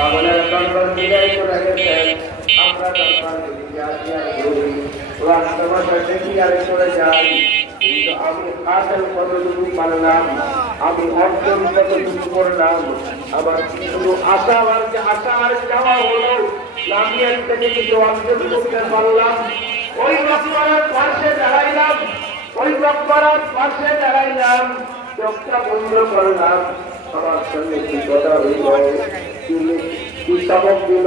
বাংলার দরবার বিদায় করে গেছেন আমরা দরবার রাষ্ট্রভাষা দেখি আর চলে যাই কিন্তু আমি হাতের কতটুকু পারলাম আমি অর্জন কতটুকু করলাম আমার শুধু আশা আর যাওয়া হলো লামিয়ার থেকে কিছু অর্জন করতে পারলাম ওই মকবরার পাশে দাঁড়াইলাম ওই মকবরার পাশে দাঁড়াইলাম চোখটা বন্ধ করলাম আমার সঙ্গে কি কথা হইল কি সবক দিল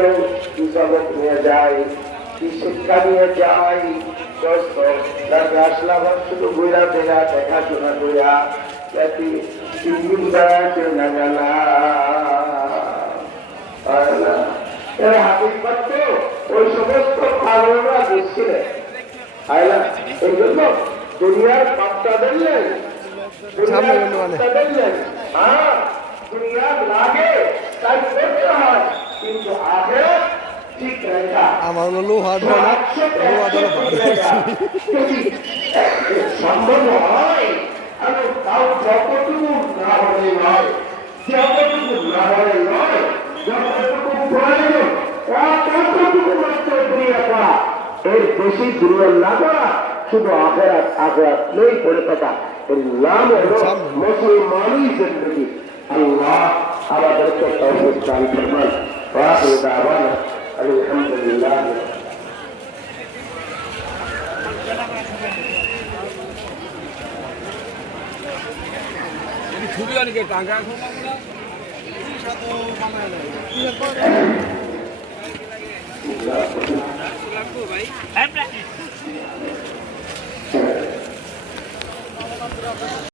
কি সবক নিয়ে যায় কি শিক্ষা নিয়ে যায় তাকে আসলাম শুধু ঘুরা ফেরা দেখাশোনা করিয়া যাতে না জানা এরা হাতির পাত্র ওই সমস্ত কারণরা বুঝছিলেন এই জন্য দুনিয়ার পাত্তা দিলেন হ্যাঁ দুনিয়ার লাগে তাই করতে হয় কিন্তু আগে ঠিক রেখা আমার লোহা সম্ভব হয় আমি তাও যতটুকু না হলে নয় যতটুকু না হলে নয় যতটুকু প্রয়োজন ততটুকু মাত্র দুনিয়া করা এর বেশি দুনিয়া না করা শুধু আখেরাত নেই পড়ে থাকা এর নাম হলো মুসলমানই জিন্দগি আল্লাহ আমাদেরকে তৌফিক দান ফরমান ওয়া আখিরু দাওয়ানা আলহামদুলিল্লাহ ছবি অনেকে টাঙ্গা ভাই